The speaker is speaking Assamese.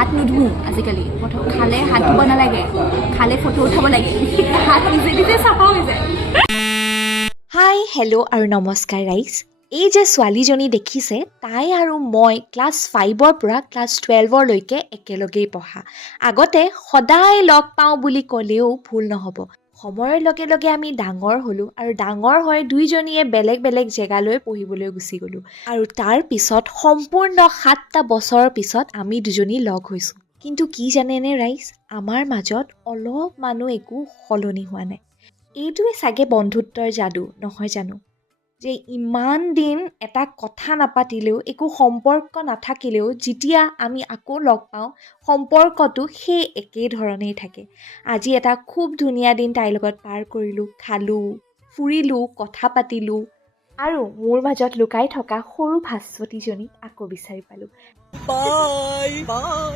হাত নুধুওঁ আজিকালি খালে হাত ধুব নালাগে খালে ফটো উঠাব লাগে হাত নিজে নিজে চাফা হৈ যায় হাই হেল্ল' আৰু নমস্কাৰ ৰাইজ এই যে ছোৱালীজনী দেখিছে তাই আৰু মই ক্লাছ 5ৰ পৰা ক্লাছ 12লৈকে একেলগেই পঢ়া আগতে সদায় লগ পাওঁ বুলি ক'লেও ভুল নহ'ব সময়ৰ লগে লগে আমি ডাঙৰ হ'লোঁ আৰু ডাঙৰ হৈ দুইজনীয়ে বেলেগ বেলেগ জেগালৈ পঢ়িবলৈ গুচি গ'লোঁ আৰু তাৰ পিছত সম্পূৰ্ণ 7টা বছৰৰ পিছত আমি দুজনী লগ হৈছোঁ কিন্তু কি জানেনে ৰাইজ আমাৰ মাজত অলপমানো একো সলনি হোৱা নাই এইটোৱে চাগে বন্ধুত্বৰ যাদু নহয় জানো যে ইমান দিন এটা কথা নাপাতিলেও একো সম্পৰ্ক নাথাকিলেও যেতিয়া আমি আকৌ লগ পাওঁ সম্পৰ্কটো সেই একেই ধৰণেই থাকে আজি এটা খুব ধুনীয়া দিন তাইৰ লগত পাৰ কৰিলোঁ খালোঁ ফুৰিলোঁ কথা পাতিলোঁ আৰু মোৰ মাজত লুকাই থকা সৰু ভাস্বতীজনীক আকৌ বিচাৰি পালোঁ বাই বাই